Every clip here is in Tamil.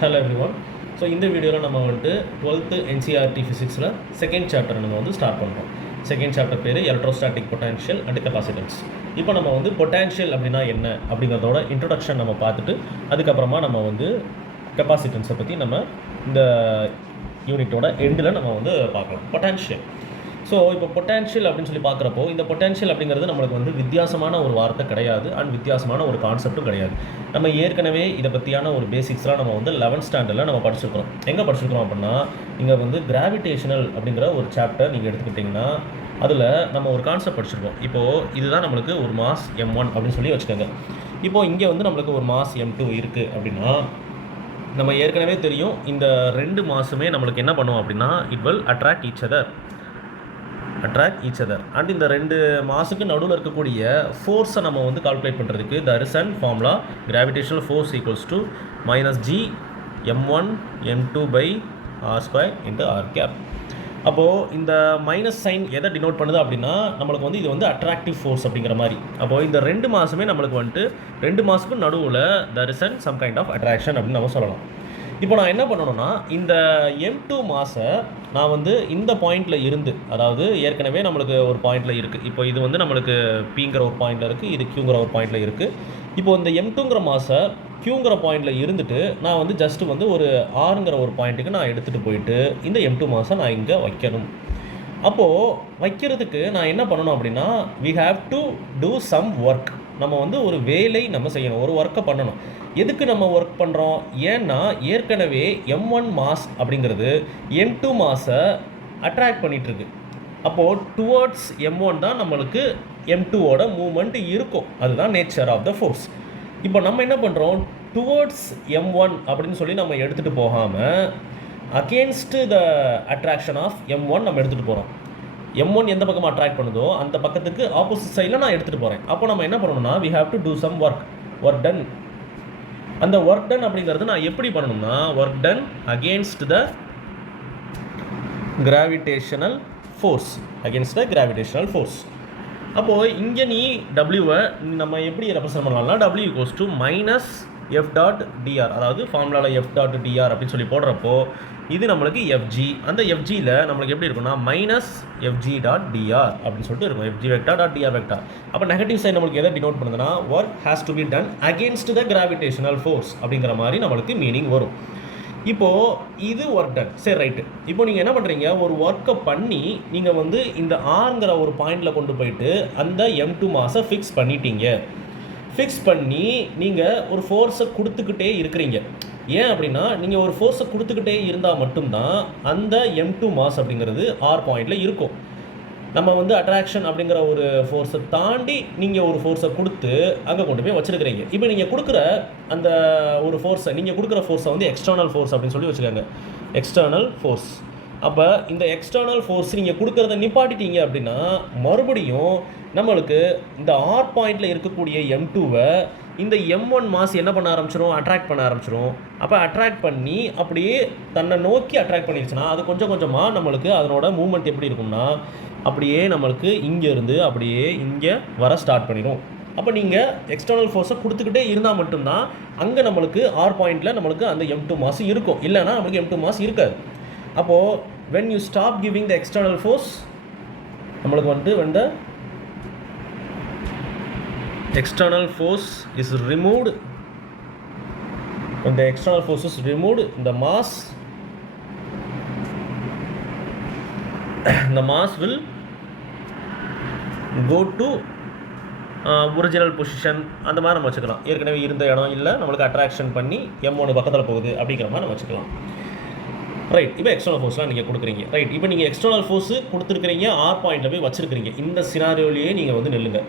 Hello everyone. ஸோ இந்த வீடியோவில் நம்ம வந்துட்டு 12th NCERT ஃபிசிக்ஸில் செகண்ட் சாப்டர் நம்ம வந்து ஸ்டார்ட் பண்ணுறோம். செகண்ட் சாப்டர் பேர் எலக்ட்ரோஸ்டாட்டிக் பொட்டன்ஷியல் அண்ட் கெப்பாசிட்டன்ஸ். இப்போ நம்ம வந்து பொட்டன்ஷியல் அப்படின்னா என்ன அப்படிங்கிறதோட இன்ட்ரொடக்ஷன் நம்ம பார்த்துட்டு அதுக்கப்புறமா நம்ம வந்து கெப்பாசிட்டன்ஸை பற்றி நம்ம இந்த யூனிட்டோட எண்டில் நம்ம வந்து பார்க்கலாம். பொட்டன்ஷியல். ஸோ இப்போ பொட்டன்ஷியல் அப்படின்னு சொல்லி பார்க்குறப்போ இந்த பொட்டன்ஷியல் அப்படிங்கிறது நம்மளுக்கு வந்து வித்தியாசமான ஒரு வார்த்தை கிடையாது அண்ட் வித்தியாசமான ஒரு கான்செப்ட்டும் கிடையாது. நம்ம ஏற்கனவே இதை பற்றியான ஒரு பேசிக்ஸ்லாம் நம்ம வந்து 11th ஸ்டாண்டர்டில் நம்ம படிச்சிருக்கிறோம். எங்கே படிச்சிருக்கிறோம் அப்படின்னா நீங்கள் வந்து கிராவிடேஷனல் அப்படிங்கிற ஒரு சாப்டர் நீங்கள் எடுத்துக்கிட்டிங்கன்னா அதில் நம்ம ஒரு கான்செப்ட் படிச்சிருக்கோம். இப்போது இதுதான் நம்மளுக்கு ஒரு மாஸ் M1 அப்படின்னு சொல்லி வச்சுக்கோங்க. இப்போது இங்கே வந்து நம்மளுக்கு ஒரு மாஸ் M2 இருக்குது அப்படின்னா நம்ம ஏற்கனவே தெரியும் இந்த ரெண்டு மாஸுமே நம்மளுக்கு என்ன பண்ணுவோம் அப்படின்னா it will attract each other and இந்த ரெண்டு மாஸுக்கு நடுவில் இருக்கக்கூடிய ஃபோர்ஸை நம்ம வந்து கால்குலேட் பண்ணுறதுக்கு there is an formula gravitational force equals to -g m1 m2 by r square into r cap. அப்போது இந்த மைனஸ் சைன் எதை டினோட் பண்ணுது அப்படின்னா நம்மளுக்கு வந்து இது வந்து அட்ராக்டிவ் ஃபோர்ஸ் அப்படிங்கிற மாதிரி. அப்போது இந்த ரெண்டு மாதமே நம்மளுக்கு வந்துட்டு ரெண்டு மாதத்துக்கும் நடுவில் there is an some kind of attraction அப்படின்னு நம்ம சொல்லலாம். இப்போ நான் என்ன பண்ணணும்னா இந்த M2 மாஸை நான் வந்து இந்த பாயிண்டில் இருந்து, அதாவது ஏற்கனவே நம்மளுக்கு ஒரு பாயிண்டில் இருக்குது, இப்போ இது வந்து நம்மளுக்கு Pங்கிற ஒரு பாயிண்டில் இருக்குது, இது Qங்கிற ஒரு பாயிண்டில் இருக்குது. இப்போது இந்த M2ங்கிற மாஸை Qங்கிற பாயிண்டில் இருந்துட்டு நான் வந்து ஜஸ்ட்டு வந்து ஒரு Rங்கிற ஒரு பாயிண்ட்டுக்கு நான் எடுத்துகிட்டு போயிட்டு இந்த M2 மாஸை நான் இங்கே வைக்கணும். அப்போது வைக்கிறதுக்கு நான் என்ன பண்ணணும் அப்படின்னா we have to do some work. நம்ம வந்து ஒரு வேலை நம்ம செய்யணும், ஒரு ஒர்க்கை பண்ணணும். எதுக்கு நம்ம ஒர்க் பண்ணுறோம்? ஏன்னா ஏற்கனவே M1 மாஸ் அப்படிங்கிறது M2 மாஸை அட்ராக்ட் பண்ணிகிட்ருக்கு. அப்போது டுவர்ட்ஸ் M1 தான் நம்மளுக்கு M2ஓட மூமெண்ட் இருக்கும். அதுதான் நேச்சர் ஆஃப் த ஃபோர்ஸ். இப்போ நம்ம என்ன பண்ணுறோம், டுவர்ட்ஸ் M1 அப்படின்னு சொல்லி நம்ம எடுத்துகிட்டு போகாமல் அகேன்ஸ்டு த அட்ராக்ஷன் ஆஃப் M1 நம்ம எடுத்துகிட்டு போகிறோம். M1 எந்த பக்கம் அட்ராக்ட் பண்ணுதோ அந்த பக்கத்துக்கு ஆப்போசிட் சைடில் நான் எடுத்துகிட்டு போகிறேன். அப்போ நம்ம என்ன பண்ணணும்னா we have to do some work done. அந்த ஒர்க் டன் அப்படிங்கிறது நான் எப்படி பண்ணணும்னா work done against the gravitational force. அப்போது இங்கே நீ டபிள்யூவை நம்ம எப்படி ரெப்ரசன்ட் பண்ணலாம்னா W = -F.dr, அதாவது ஃபார்முலாவில் F.dr அப்படின்னு சொல்லி போடுறப்போ இது நம்மளுக்கு FG. அந்த FGயில் நம்மளுக்கு எப்படி இருக்குன்னா -Fg.dr அப்படின்னு சொல்லிட்டு இருக்கும். FG vector dot dr vector. அப்போ நெகட்டிவ் சைன் நம்மளுக்கு எதை டினோட் பண்ணுதுன்னா work has to be done against the gravitational force அப்படிங்கிற மாதிரி நம்மளுக்கு மீனிங் வரும். இப்போது இது ஒர்க் டன், சரி ரைட்டு. இப்போ நீங்கள் என்ன பண்ணுறீங்க, ஒரு ஒர்க்கை பண்ணி நீங்கள் வந்து இந்த Rங்கிற ஒரு பாயிண்டில் கொண்டு போயிட்டு அந்த M2 மாஸை ஃபிக்ஸ் பண்ணிட்டீங்க. ஃபிக்ஸ் பண்ணி நீங்கள் ஒரு ஃபோர்ஸை கொடுத்துக்கிட்டே இருக்கிறீங்க. ஏன் அப்படின்னா நீங்கள் ஒரு ஃபோர்ஸை கொடுத்துக்கிட்டே இருந்தால் மட்டும்தான் அந்த M2 மாஸ் அப்படிங்கிறது R பாயிண்டில் இருக்கும். நம்ம வந்து அட்ராக்ஷன் அப்படிங்கிற ஒரு ஃபோர்ஸை தாண்டி நீங்கள் ஒரு ஃபோர்ஸை கொடுத்து அங்கே கொண்டு போய் வச்சுருக்கிறீங்க. இப்போ நீங்கள் கொடுக்குற அந்த ஒரு ஃபோர்ஸை வந்து எக்ஸ்டர்னல் ஃபோர்ஸ் அப்படின்னு சொல்லி வச்சுக்கோங்க, எக்ஸ்டர்னல் ஃபோர்ஸ். அப்போ இந்த எக்ஸ்டர்னல் ஃபோர்ஸ் நீங்கள் கொடுக்குறத நிப்பாட்டிட்டீங்க அப்படின்னா மறுபடியும் நம்மளுக்கு இந்த ஆர் பாயிண்டில் இருக்கக்கூடிய M2வை இந்த M1 மாஸ் என்ன பண்ண ஆரம்பிச்சிடும், அட்ராக்ட் பண்ண ஆரம்பிச்சிடும். அப்போ அட்ராக்ட் பண்ணி அப்படியே தன்னை நோக்கி அட்ராக்ட் பண்ணிடுச்சுன்னா அது கொஞ்சம் கொஞ்சமாக நம்மளுக்கு அதனோட மூமெண்ட் எப்படி இருக்கும்னா அப்படியே நம்மளுக்கு இங்கேருந்து அப்படியே இங்கே வர ஸ்டார்ட் பண்ணிடும். அப்போ நீங்கள் எக்ஸ்டர்னல் ஃபோர்ஸை கொடுத்துக்கிட்டே இருந்தால் மட்டும்தான் அங்கே நம்மளுக்கு ஆர் பாயிண்டில் நம்மளுக்கு அந்த M2 மாஸ் இருக்கும், இல்லைனா நம்மளுக்கு M2 மாஸ் இருக்காது. அப்போது when you stop giving the external force, நம்மளுக்கு வந்து when the external force is removed, the mass will go to original position. அந்த மாதிரி நம்ம வச்சுக்கலாம். ஏற்கனவே இருந்த இடம் இல்லை, நம்மளுக்கு அட்ராக்ஷன் பண்ணி M1 பக்கத்தில் போகுது அப்படிங்கிற மாதிரி நம்ம வச்சுக்கலாம். ரைட். இப்போ எக்ஸ்டர்னல் ஃபோர்ஸ்லாம் நீங்கள் கொடுக்குறீங்க. ரைட். இப்போ நீங்கள் எக்ஸ்டர்னல் ஃபோர்ஸு கொடுத்துருக்கிறீங்க, ஆர் பாயிண்டில் போய் வச்சுருக்கிறீங்க. இந்த சினாரியோலேயே நீங்கள் வந்து நில்லுங்க.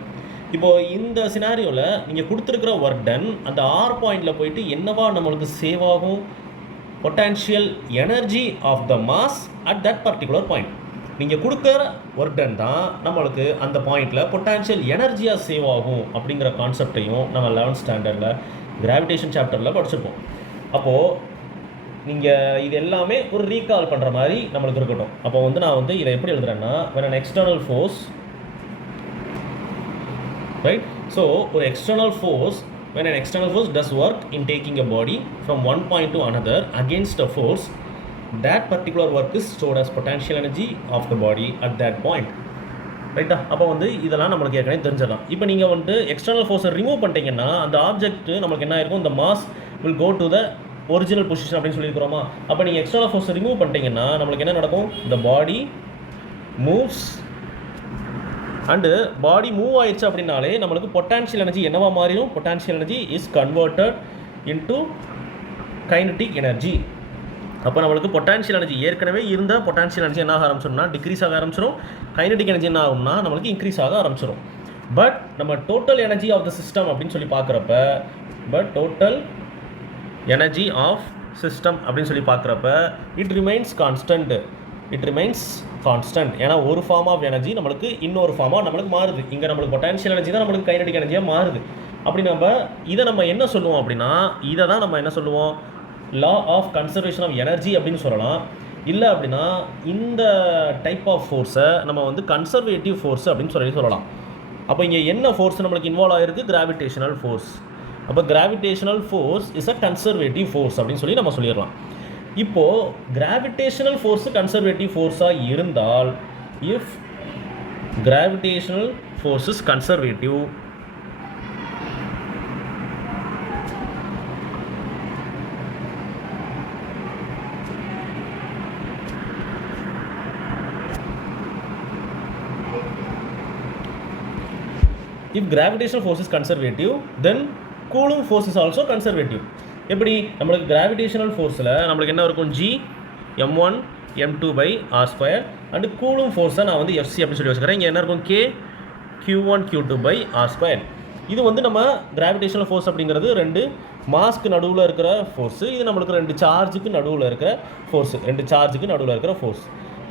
இப்போது இந்த சினாரியோவில் நீங்கள் கொடுத்துருக்கிற ஒர்க் டன் அந்த ஆர் பாயிண்டில் போயிட்டு என்னவா நம்மளுக்கு சேவ் ஆகும், potential energy of the mass at that particular point. நீங்கள் கொடுக்குற ஒர்க் டன் தான் நம்மளுக்கு அந்த பாயிண்டில் பொட்டன்ஷியல் எனர்ஜியாக சேவ் ஆகும் அப்படிங்கிற கான்செப்டையும் நம்ம 11th ஸ்டாண்டர்டில் கிராவிடேஷன் சாப்டரில் படிச்சிருப்போம். அப்போது நீங்கள் இது எல்லாமே ஒரு ரீகால் பண்ணுற மாதிரி நம்மளுக்கு இருக்கட்டும். அப்போ வந்து நான் வந்து இதை எப்படி எழுதுறேன்னா when an external force, right, so ஒரு external force when an external force does work in taking a body from one point to another against a force, that particular work is stored as potential energy of the body at that point. ரைட்டா? அப்போ வந்து இதெல்லாம் நம்மளுக்கு ஏற்கனவே தெரிஞ்சிடலாம். இப்போ நீங்கள் வந்துட்டு எக்ஸ்டர்னல் ஃபோர்ஸை ரிமூவ் பண்ணிட்டீங்கன்னா அந்த ஆப்ஜெக்ட் நம்மளுக்கு என்ன ஆயிருக்கும், இந்த mass will go to the original position அப்படின்னு சொல்லியிருக்கிறோமா. அப்போ நீங்கள் எக்ஸ்டர்னல் ஃபோர்ஸை ரிமூவ் பண்ணிட்டீங்கன்னா நம்மளுக்கு என்ன நடக்கும், இந்த பாடி மூவ்ஸ் அண்டு பாடி மூவ் ஆயிடுச்சு அப்படின்னாலே நம்மளுக்கு பொட்டான்ஷியல் எனர்ஜி என்னவா மாறிடும், potential energy is converted into kinetic energy. அப்போ நம்மளுக்கு பொட்டான்ஷியல் எனர்ஜி ஏற்கனவே இருந்த பொட்டான்ஷியல் எனர்ஜி என்ன ஆக ஆரம்பிச்சிடும்னா டிக்ரீஸ் ஆக ஆரம்பிச்சிடும், கைனடிக் எனர்ஜி என்ன ஆகும்னா நம்மளுக்கு இன்க்ரீஸ் ஆக ஆரம்பிச்சிடும். பட் நம்ம total energy of the system அப்படின்னு சொல்லி பார்க்குறப்ப, டோட்டல் எனர்ஜி ஆஃப் சிஸ்டம் அப்படின்னு சொல்லி பார்க்குறப்ப இட் ரிமைன்ஸ் கான்ஸ்டன்ட். ஏன்னா ஒரு ஃபார்ம் ஆஃப் எனர்ஜி நம்மளுக்கு இன்னொரு ஃபார்மாக நம்மளுக்கு மாறுது. இங்கே நம்மளுக்கு பொட்டான்ஷியல் எனர்ஜி தான் நம்மளுக்கு கைனடிக் எனர்ஜியாக மாறுது. அப்படி இதை நம்ம என்ன சொல்லுவோம் அப்படின்னா, இதை தான் நம்ம என்ன சொல்லுவோம், law of conservation of energy அப்படின்னு சொல்லலாம். இல்லை அப்படின்னா இந்த டைப் ஆஃப் ஃபோர்ஸை நம்ம வந்து கன்சர்வேட்டிவ் ஃபோர்ஸ் அப்படின்னு சொல்லலாம். அப்போ இங்கே என்ன ஃபோர்ஸ் நம்மளுக்கு இன்வால்வ் ஆகிருக்கு, கிராவிடேஷனல் ஃபோர்ஸ். அப்போ gravitational force is a conservative force அப்படின்னு சொல்லி நம்ம சொல்லிடலாம். இப்போது கிராவிடேஷனல் ஃபோர்ஸு கன்சர்வேட்டிவ் ஃபோர்ஸாக இருந்தால், if gravitational force is conservative, if gravitational force is conservative, then Coulomb force is also conservative. எப்படி நம்மளுக்கு கிராவிடேஷனல் ஃபோர்ஸில் நம்மளுக்கு என்ன இருக்கும், G m1 m2 by r2 and coulomb ஃபோர்ஸை நான் வந்து FC அப்படின்னு சொல்லி வச்சுக்கிறேன். இங்கே என்ன இருக்கும், K q1 q2 by r2. இது வந்து நம்ம கிராவிடேஷனல் ஃபோர்ஸ் அப்படிங்கிறது ரெண்டு மாஸ்க்கு நடுவில் இருக்கிற ஃபோர்ஸு, இது நம்மளுக்கு ரெண்டு சார்ஜுக்கு நடுவில் இருக்கிற ஃபோர்ஸ்.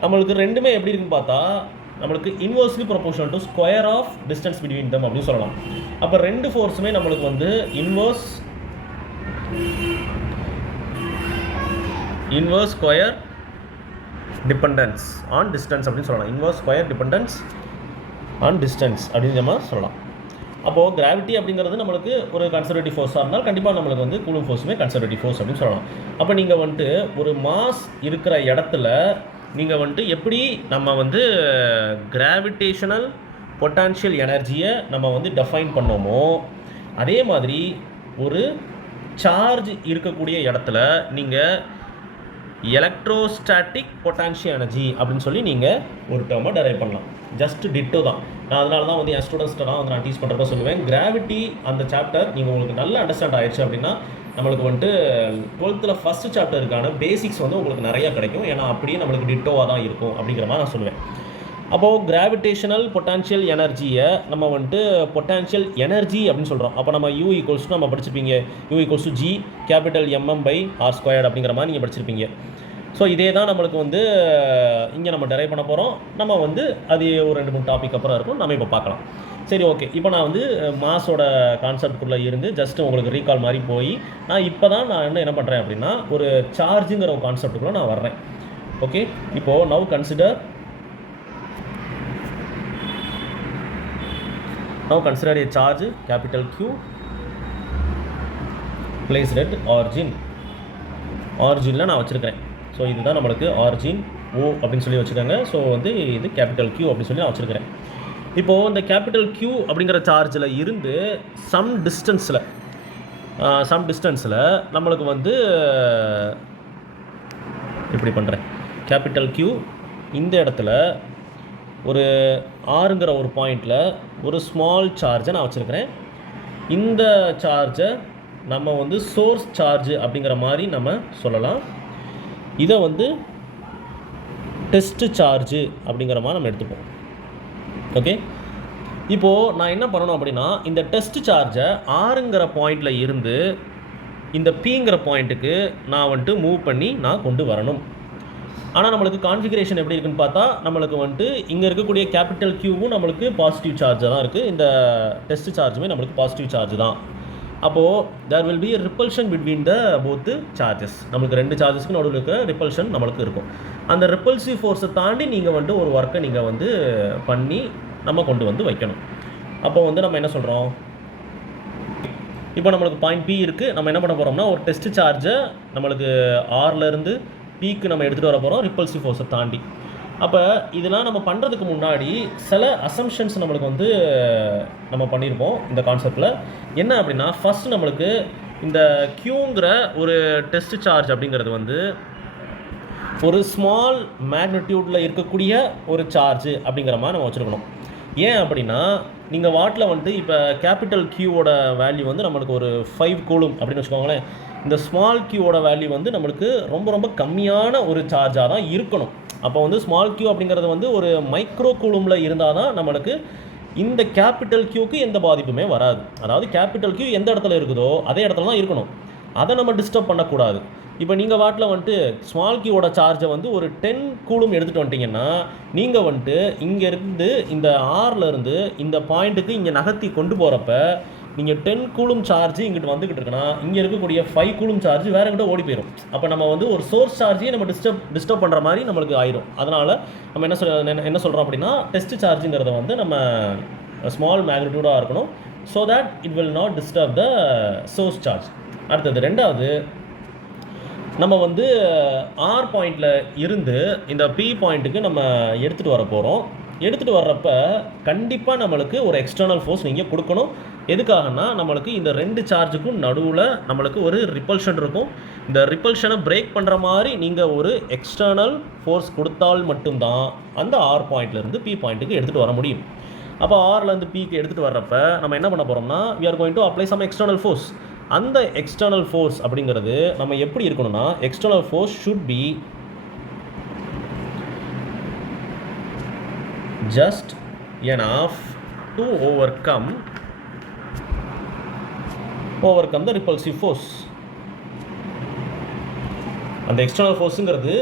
நம்மளுக்கு ரெண்டுமே எப்படி இருக்குன்னு பார்த்தா நம்மளுக்கு inversely proportional to square of distance between them அப்படின்னு சொல்லலாம். அப்போ ரெண்டு ஃபோர்ஸுமே நம்மளுக்கு வந்து inverse square dependence on distance அப்படின்னு சொல்லலாம். Inverse square dependence on distance அப்படின்னு நம்ம சொல்லலாம். அப்போது கிராவிட்டி அப்படிங்கிறது நம்மளுக்கு ஒரு கன்சர்வேட்டிவ் ஃபோர்ஸாக இருந்தால் கண்டிப்பாக நம்மளுக்கு வந்து கூலும் ஃபோர்ஸுமே கன்சர்வேட்டிவ் ஃபோர்ஸ் அப்படின்னு சொல்லலாம். அப்போ நீங்கள் வந்துட்டு ஒரு மாஸ் இருக்கிற இடத்துல நீங்கள் வந்துட்டு எப்படி நம்ம வந்து கிராவிடேஷனல் பொட்டான்ஷியல் எனர்ஜியை நம்ம வந்து டெஃபைன் பண்ணோமோ, அதே மாதிரி ஒரு சார்ஜ் இருக்கக்கூடிய இடத்துல நீங்கள் எலக்ட்ரோஸ்டாட்டிக் பொட்டான்ஷியல் எனர்ஜி அப்படின்னு சொல்லி நீங்கள் ஒரு டேர்மை டெரைவ் பண்ணலாம். ஜஸ்ட் டிட்டோ தான். நான் அதனால தான் வந்து என் ஸ்டூடெண்ட்ஸ்ட்டெல்லாம் வந்து நான் டீச் பண்ணுறப்ப சொல்லுவேன், கிராவிட்டி அந்த சாப்டர் நீங்கள் உங்களுக்கு நல்லா அண்டர்ஸ்டாண்ட் ஆயிடுச்சு அப்படின்னா நம்மளுக்கு வந்துட்டு 12th ஃபஸ்ட்டு சாப்டருக்கான பேசிக்ஸ் வந்து உங்களுக்கு நிறையா கிடைக்கும். ஏன்னா அப்படியே நம்மளுக்கு டிட்டோவாக தான் இருக்கும் அப்படிங்கிற மாதிரி நான் சொல்லுவேன். அப்போது கிராவிடேஷனல் பொட்டான்ஷியல் எனர்ஜியை நம்ம வந்துட்டு பொட்டான்ஷியல் எனர்ஜி அப்படின்னு சொல்கிறோம். அப்போ நம்ம U ஈக்குவல்ஸ் நம்ம படிச்சிருப்பீங்க, U equals G capital mm by r2 அப்படிங்கிற மாதிரி நீங்கள் படிச்சிருப்பீங்க. ஸோ இதே தான் நம்மளுக்கு வந்து இங்கே நம்ம டெரைவ் பண்ண போகிறோம். நம்ம வந்து அது ஒரு 2-3 டாபிக் அப்புறம் இருக்கும், நம்ம இப்போ பார்க்கலாம். சரி, ஓகே. இப்போ நான் வந்து மாஸோட கான்செப்டுக்குள்ளே இருந்து ஜஸ்ட் உங்களுக்கு ரீகால் மாதிரி போய் நான் இப்போ தான் நான் என்ன பண்ணுறேன் அப்படின்னா ஒரு சார்ஜுங்கிற ஒரு கான்செப்டுக்குள்ளே நான் வர்றேன். ஓகே, இப்போது now consider a charge capital Q placed at ஆரிஜினில் நான் வச்சுருக்கிறேன். ஸோ இதுதான் நம்மளுக்கு ஆரிஜின் O அப்படின்னு சொல்லி வச்சுருக்காங்க. ஸோ வந்து இது கேபிட்டல் Q அப்படின்னு சொல்லி நான் வச்சுருக்கிறேன். இப்போது இந்த கேபிட்டல் Q அப்படிங்கிற சார்ஜில் இருந்து சம் டிஸ்டன்ஸில் நம்மளுக்கு வந்து இப்படி பண்ணுறேன். கேபிட்டல் Q இந்த இடத்துல ஒரு ஆறுங்கிற ஒரு பாயிண்டில் ஒரு ஸ்மால் சார்ஜை நான் வச்சுருக்கிறேன். இந்த சார்ஜை நம்ம வந்து சோர்ஸ் சார்ஜ் அப்படிங்கிற மாதிரி நம்ம சொல்லலாம். இதை வந்து டெஸ்ட் சார்ஜு அப்படிங்கிற மாதிரி நம்ம எடுத்துப்போம். ஓகே, இப்போது நான் என்ன பண்ணணும் அப்படின்னா இந்த டெஸ்ட் சார்ஜை ஆறுங்கிற பாயிண்டில் இருந்து இந்த Pங்கிற பாயிண்ட்டுக்கு நான் வந்துட்டு மூவ் பண்ணி நான் கொண்டு வரணும். ஆனால் நம்மளுக்கு கான்ஃபிகரேஷன் எப்படி இருக்குன்னு பார்த்தா நம்மளுக்கு வந்துட்டு இங்கே இருக்கக்கூடிய கேபிட்டல் Qவும் நம்மளுக்கு பாசிட்டிவ் சார்ஜாக தான் இருக்குது, இந்த டெஸ்ட் சார்ஜுமே நம்மளுக்கு பாசிட்டிவ் சார்ஜ் தான். அப்போது there will be repulsion between the both charges. நம்மளுக்கு ரெண்டு சார்ஜஸ்க்கு நடுவில் இருக்கிற ரிப்பல்ஷன் நம்மளுக்கு இருக்கும். அந்த ரிப்பல்சிவ் ஃபோர்ஸை தாண்டி நீங்கள் வந்துட்டு ஒரு ஒர்க்கை நீங்கள் வந்து பண்ணி நம்ம கொண்டு வந்து வைக்கணும். அப்போ வந்து நம்ம என்ன சொல்கிறோம், இப்போ நம்மளுக்கு பாயிண்ட் பி இருக்குது. நம்ம என்ன பண்ண போகிறோம்னா ஒரு டெஸ்ட் சார்ஜை நம்மளுக்கு ஆர்லேருந்து பிக்கு நம்ம எடுத்துகிட்டு வர போகிறோம் ரிப்பல்சிவ் ஃபோர்ஸை தாண்டி. அப்போ இதெல்லாம் நம்ம பண்ணுறதுக்கு முன்னாடி சில அசம்ஷன்ஸ் நம்மளுக்கு வந்து நம்ம பண்ணியிருப்போம் இந்த கான்செப்டில். என்ன அப்படின்னா ஃபஸ்ட்டு நம்மளுக்கு இந்த கியூங்கிற ஒரு டெஸ்ட் சார்ஜ் அப்படிங்கிறது வந்து ஒரு ஸ்மால் மேக்னிடியூடில் இருக்கக்கூடிய ஒரு சார்ஜ் அப்படிங்கிற மாதிரி நம்ம வச்சுருக்கணும். ஏன் அப்படின்னா நீங்கள் வாட்டில் வந்துட்டு இப்போ கேபிட்டல் கியூவோட வேல்யூ வந்து நம்மளுக்கு ஒரு 5 கூலும் அப்படின்னு வச்சுக்கோங்களேன். இந்த ஸ்மால் கியூவோட வேல்யூ வந்து நம்மளுக்கு ரொம்ப ரொம்ப கம்மியான ஒரு சார்ஜாக தான் இருக்கணும். அப்போ வந்து ஸ்மால் கியூ அப்படிங்கிறது வந்து ஒரு மைக்ரோ கூலுமில் இருந்தால் தான் நம்மளுக்கு இந்த கேபிட்டல் கியூக்கு எந்த பாதிப்புமே வராது. அதாவது கேபிட்டல் கியூ எந்த இடத்துல இருக்குதோ அதே இடத்துல தான் இருக்கணும். அதை நம்ம டிஸ்டர்ப் பண்ணக்கூடாது. இப்போ நீங்கள் வாட்டில் வந்துட்டு ஸ்மால் கியூவோட சார்ஜை வந்து ஒரு 10 கூலும் எடுத்துகிட்டு வந்துட்டிங்கன்னா நீங்கள் வந்துட்டு இங்கேருந்து இந்த ஆர்லேருந்து இந்த பாயிண்ட்டுக்கு இங்கே நகர்த்தி கொண்டு போகிறப்ப நீங்கள் 10 கூலும் சார்ஜ் இங்கிட்டு வந்துக்கிட்டு இருக்குன்னா இங்கே இருக்கக்கூடிய 5 கூலும் சார்ஜ் வேறு கிட்ட ஓடி போயிடும். அப்போ நம்ம வந்து ஒரு சோர்ஸ் சார்ஜையும் நம்ம டிஸ்டர்ப் பண்ணுற மாதிரி நம்மளுக்கு ஆயிடும். அதனால் நம்ம என்ன சொல்கிறோம் அப்படின்னா டெஸ்ட் சார்ஜுங்கிறத வந்து நம்ம ஸ்மால் மேக்னிடியூடாக இருக்கணும். So that it will not disturb the source charge. அடுத்தது ரெண்டாவது, நம்ம வந்து ஆர் பாயிண்டில் இருந்து இந்த பி பாயிண்ட்டுக்கு நம்ம எடுத்துகிட்டு வர போகிறோம். எடுத்துகிட்டு வர்றப்ப கண்டிப்பாக நம்மளுக்கு ஒரு எக்ஸ்டர்னல் ஃபோர்ஸ் நீங்கள் கொடுக்கணும். எதுக்காகனா நம்மளுக்கு இந்த 2 சார்ஜுக்கும் நடுவில் நம்மளுக்கு ஒரு ரிப்பல்ஷன் இருக்கும். இந்த ரிப்பல்ஷனை பிரேக் பண்ணுற மாதிரி நீங்கள் ஒரு எக்ஸ்டர்னல் ஃபோர்ஸ் கொடுத்தால் மட்டும்தான் அந்த ஆர் பாயிண்ட்லேருந்து பி பாயிண்ட்டுக்கு எடுத்துகிட்டு வர முடியும். அப்போ ஆர்லேருந்து பிக்கு எடுத்துகிட்டு வர்றப்ப நம்ம என்ன பண்ண போகிறோம்னா we are going to apply some external force. அந்த எக்ஸ்டர்னல் ஃபோர்ஸ் அப்படிங்கிறது நம்ம எப்படி இருக்கணும்னா external force should be just enough to overcome the repulsive force. அந்த எக்ஸ்டர்னல் ஃபோர்ஸுங்கிறது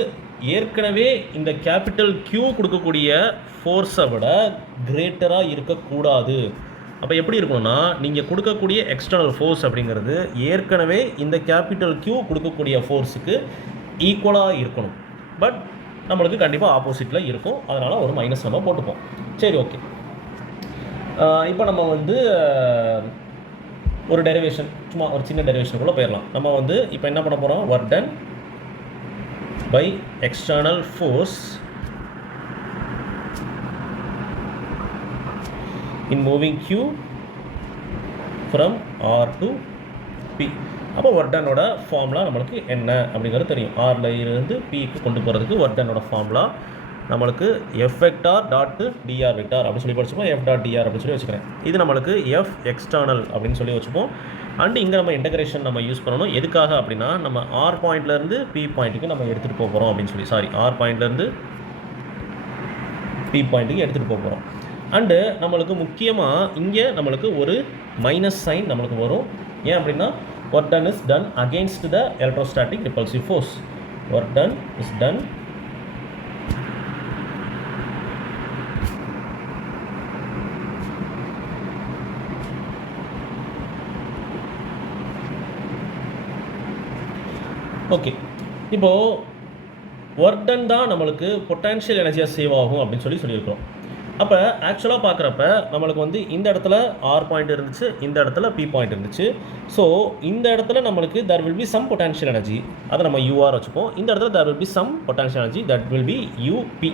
ஏற்கனவே இந்த கேபிட்டல் கியூ கொடுக்கக்கூடிய ஃபோர்ஸை விட கிரேட்டராக இருக்கக்கூடாது. அப்போ எப்படி இருக்கணும்னா நீங்கள் கொடுக்கக்கூடிய எக்ஸ்டர்னல் ஃபோர்ஸ் அப்படிங்கிறது ஏற்கனவே இந்த கேபிட்டல் கியூ கொடுக்கக்கூடிய ஃபோர்ஸுக்கு ஈக்குவலாக இருக்கணும். பட் நம்மளுக்கு கண்டிப்பாக ஆப்போசிட்டில் இருக்கும். அதனால் ஒரு மைனஸ் நம்ம போட்டுப்போம். சரி, ஓகே. இப்போ நம்ம வந்து ஒரு டெரிவேஷன், சும்மா ஒரு சின்ன டெரிவேஷனுக்குள்ளே போயிடலாம். நம்ம வந்து இப்போ என்ன பண்ண போகிறோம், work done by external force in moving Q from R to P. அப்போ ஒர்க் டனோட ஃபார்முலா நம்மளுக்கு என்ன அப்படிங்கிறது தெரியும். ஆரில் இருந்து பிக்கு கொண்டு போகிறதுக்கு ஒர்க் டனோட ஃபார்முலா நம்மளுக்கு F vector dot D R vector அப்படின்னு சொல்லி படிச்சுப்போம். எஃப் டாட் டிஆர் அப்படின்னு சொல்லி வச்சுக்கிறேன். இது நம்மளுக்கு எஃப் எக்ஸ்டர்னல் அப்படின்னு சொல்லி வச்சுப்போம். அண்ட் இங்கே நம்ம இன்டகிரேஷன் நம்ம யூஸ் பண்ணணும். எதுக்காக அப்படின்னா நம்ம ஆர் பாயிண்ட்லேருந்து பி பாயிண்ட்டுக்கு நம்ம எடுத்துகிட்டு போக போகிறோம் அப்படின்னு சொல்லி ஆர் பாயிண்ட்லேருந்து பி பாயிண்ட்டுக்கு எடுத்துகிட்டு போக போகிறோம். அண்டு நம்மளுக்கு முக்கியமாக இங்கே நம்மளுக்கு ஒரு மைனஸ் சைன் நம்மளுக்கு வரும். ஏன் அப்படின்னா work done is done against the electrostatic repulsive force. Work done is done okay. இப்போது ஒர்க் டன் தான் நம்மளுக்கு பொட்டன்ஷியல் எனர்ஜியாக சேவ் ஆகும் அப்படின்னு சொல்லியிருக்கிறோம். அப்போ ஆக்சுவலாக பார்க்குறப்ப நம்மளுக்கு வந்து இந்த இடத்துல ஆர் பாயிண்ட் இருந்துச்சு, இந்த இடத்துல பி பாயிண்ட் இருந்துச்சு. ஸோ இந்த இடத்துல நம்மளுக்கு there will be some potential energy, அதை நம்ம யூஆர் வச்சுப்போம். இந்த இடத்துல there will be some potential energy, that will be U P.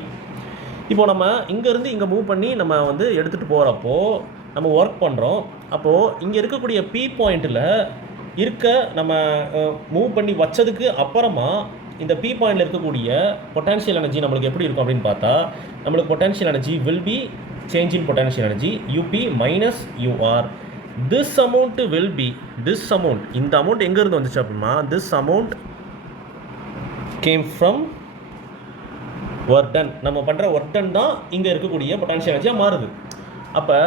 இப்போது நம்ம இங்கேருந்து இங்கே மூவ் பண்ணி நம்ம வந்து எடுத்துகிட்டு போகிறப்போ நம்ம ஒர்க் பண்ணுறோம். அப்போது இங்கே இருக்கக்கூடிய பி பாயிண்ட்டில் இருக்க நம்ம மூவ் பண்ணி வச்சதுக்கு அப்புறமா இந்த பி பாயிண்டில் இருக்கக்கூடிய பொட்டன்ஷியல் எனர்ஜி நம்மளுக்கு எப்படி இருக்கும் அப்படின்னு பார்த்தா நம்மளுக்கு potential energy will be change in potential energy U P minus U R. This amount will be இந்த அமௌண்ட் எங்கேருந்து வந்துச்சு அப்படின்னா this amount came from work done. நம்ம பண்ணுற ஒர்க் டன் தான் இங்கே இருக்கக்கூடிய பொட்டன்ஷியல் எனர்ஜியாக மாறுது. அப்போ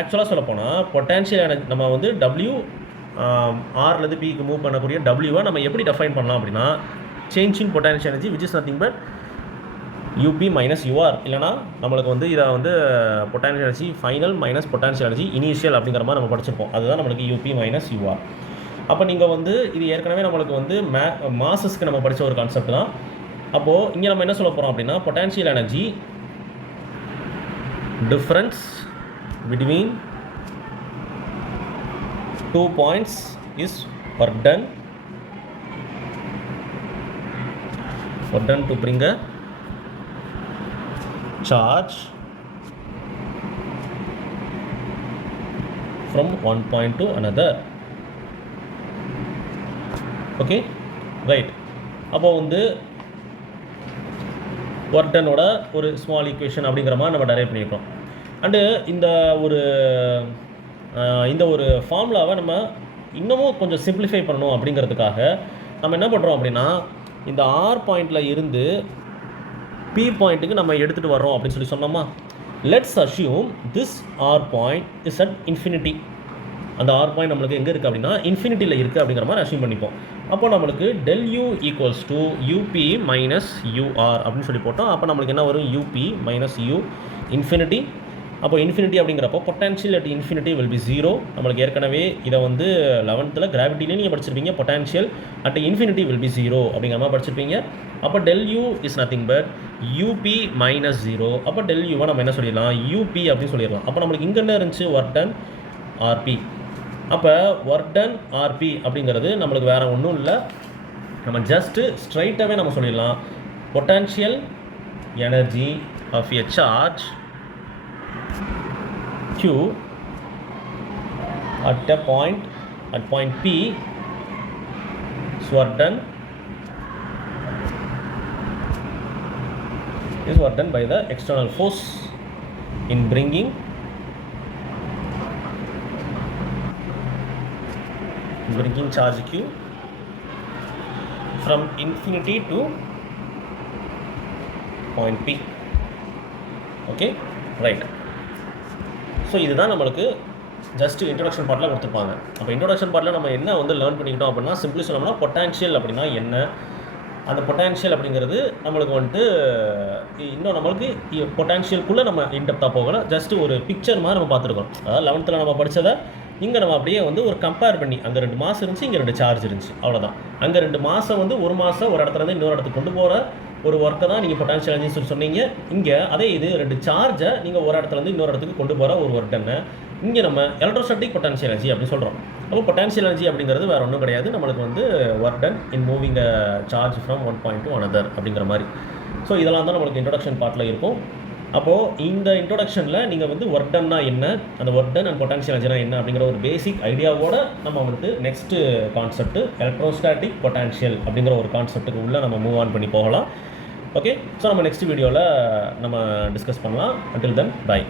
ஆக்சுவலாக சொல்லப்போனால் பொட்டன்ஷியல் எனர்ஜி நம்ம வந்து டபிள்யூ ஆர்லேருந்து பிக்கு மூவ் பண்ணக்கூடிய டபிள்யூவை நம்ம எப்படி டிஃபைன் பண்ணலாம் அப்படின்னா change in potential energy which is nothing but U P minus U R. இல்லைனா நம்மளுக்கு வந்து இதை வந்து potential energy final minus potential energy initial அப்படிங்கிற மாதிரி நம்ம படிச்சிருப்போம். அதுதான் நம்மளுக்கு யூபி மைனஸ் யூஆர். அப்போ நீங்கள் வந்து இது ஏற்கனவே நம்மளுக்கு வந்து மாசஸ்க்கு நம்ம படித்த ஒரு கான்செப்ட் தான். அப்போது இங்கே நம்ம என்ன சொல்ல போகிறோம் அப்படின்னா potential energy difference between 2 points is work done to bring a charge from one point to another. Okay, right. அப்போ வந்து ஒர்க் டனோட ஒரு ஸ்மால் ஈக்குவேஷன் அப்படிங்கிற மாதிரி நம்ம டெரைவ் பண்ணியிருக்கோம். அண்டு இந்த ஒரு ஃபார்முலாவை நம்ம இன்னமும் கொஞ்சம் சிம்பிளிஃபை பண்ணணும் அப்படிங்கிறதுக்காக நம்ம என்ன பண்ணுறோம் அப்படின்னா, இந்த ஆர் பாயிண்டில் இருந்து பி பாயிண்ட்டுக்கு நம்ம எடுத்துகிட்டு வர்றோம் அப்படின்னு சொல்லி சொன்னோமா. Let's assume this R point is at infinity. அந்த ஆர் பாயிண்ட் நம்மளுக்கு எங்கே இருக்குது அப்படின்னா இன்ஃபினிட்டியில் இருக்குது அப்படிங்கிற மாதிரி அஷ்யூம் பண்ணிப்போம். அப்போ நம்மளுக்கு del u equals to U P minus U R அப்படின்னு சொல்லி போட்டோம். அப்போ நம்மளுக்கு என்ன வரும், யூபி மைனஸ் யூ இன்ஃபினிட்டி. அப்போ இன்ஃபினிட்டி அப்படிங்கிறப்போ potential at infinity will be 0. நம்மளுக்கு ஏற்கனவே இதை வந்து 11th கிராவிட்டிலேயே நீங்கள் படிச்சிருப்பீங்க. Potential at infinity will be 0 அப்படிங்கிற மாதிரி படிச்சிருப்பீங்க. அப்போ del u is nothing but U P minus 0. அப்போ del u நம்ம என்ன சொல்லிடலாம், யூபி அப்படின்னு சொல்லிடலாம். அப்போ நம்மளுக்கு இங்கே என்ன இருந்துச்சு, ஒர்க் டன் ஆர்பி. அப்போ ஒர்க் டன் ஆர்பி அப்படிங்கிறது நம்மளுக்கு வேறு ஒன்றும் இல்லை, நம்ம ஜஸ்ட்டு ஸ்ட்ரைட்டாகவே நம்ம சொல்லிடலாம் potential energy of a charge Q at point P is work done by the external force in bringing charge Q from infinity to point P. Okay, right. So இதுதான் நம்மளுக்கு ஜஸ்ட்டு இன்ட்ரொடக்ஷன் பார்ட்டில் கொடுத்துருப்பாங்க. அப்போ இன்ட்ரொடக்ஷன் பார்ட்டில் நம்ம என்ன வந்து லேர்ன் பண்ணிக்கிட்டோம் அப்படின்னா, சிம்பிளி சொல்லணும்னா பொட்டான்ஷியல் அப்படின்னா என்ன, அந்த பொட்டான்ஷியல் அப்படிங்கிறது நம்மளுக்கு வந்துட்டு இன்னும் நம்மளுக்கு பொட்டான்ஷியலுக்குள்ளே நம்ம இன்டெப்த்தாக போகணும். ஜஸ்ட்டு ஒரு பிக்சர் மாதிரி நம்ம பார்த்துருக்கோம். அதாவது 11th நம்ம படித்ததை இங்கே நம்ம அப்படியே வந்து ஒரு கம்பேர் பண்ணி, அங்கே 2 மாஸ் இருந்துச்சு, இங்கே 2 சார்ஜ் இருந்துச்சு, அவ்வளோதான். அங்கே 2 மாதம் வந்து ஒரு மாதம் ஒரு இடத்துலேருந்து இன்னொரு இடத்துக்கு கொண்டு போகிற ஒரு ஒர்க்கை தான் நீங்கள் பொட்டான்ஷியல் எனர்ஜின்னு சொல்லி சொன்னீங்க. இங்கே அதே இது 2 சார்ஜை நீங்கள் ஒரு இடத்துலேருந்து இன்னொரு இடத்துக்கு கொண்டு போகிற ஒரு ஒர்க் என்ன, இங்கே நம்ம எலக்ட்ரோஸ்டாட்டிக் பொட்டான்ஷியல் எனர்ஜி அப்படின்னு சொல்கிறோம். அப்போ பொட்டான்ஷியல் எனர்ஜி அப்படிங்கிறது வேறு ஒன்றும் கிடையாது, நம்மளுக்கு வந்து work done in moving a charge from one point to another அப்படிங்கிற மாதிரி. ஸோ இதெல்லாம் தான் நம்மளுக்கு இன்ட்ரொடக்ஷன் பார்ட்டில் இருக்கும். அப்போது இந்த இன்ட்ரொடக்ஷனில் நீங்கள் வந்து ஒர்க் டன்னா என்ன, அந்த ஒர்க் டன் அண்ட் பொட்டான்ஷியல் எனர்ஜினா என்ன அப்படிங்கிற ஒரு பேசிக் ஐடியாவோட நம்ம வந்து நெக்ஸ்ட்டு கான்செப்ட் எலக்ட்ரோஸ்டாட்டிக் பொட்டான்ஷியல் அப்படிங்கிற ஒரு கான்செப்ட்டுக்கு உள்ளே நம்ம மூவ் ஆன் பண்ணி போகலாம். ஓகே, ஸோ நம்ம நெக்ஸ்ட் வீடியோவில் நம்ம டிஸ்கஸ் பண்ணலாம். Until then by.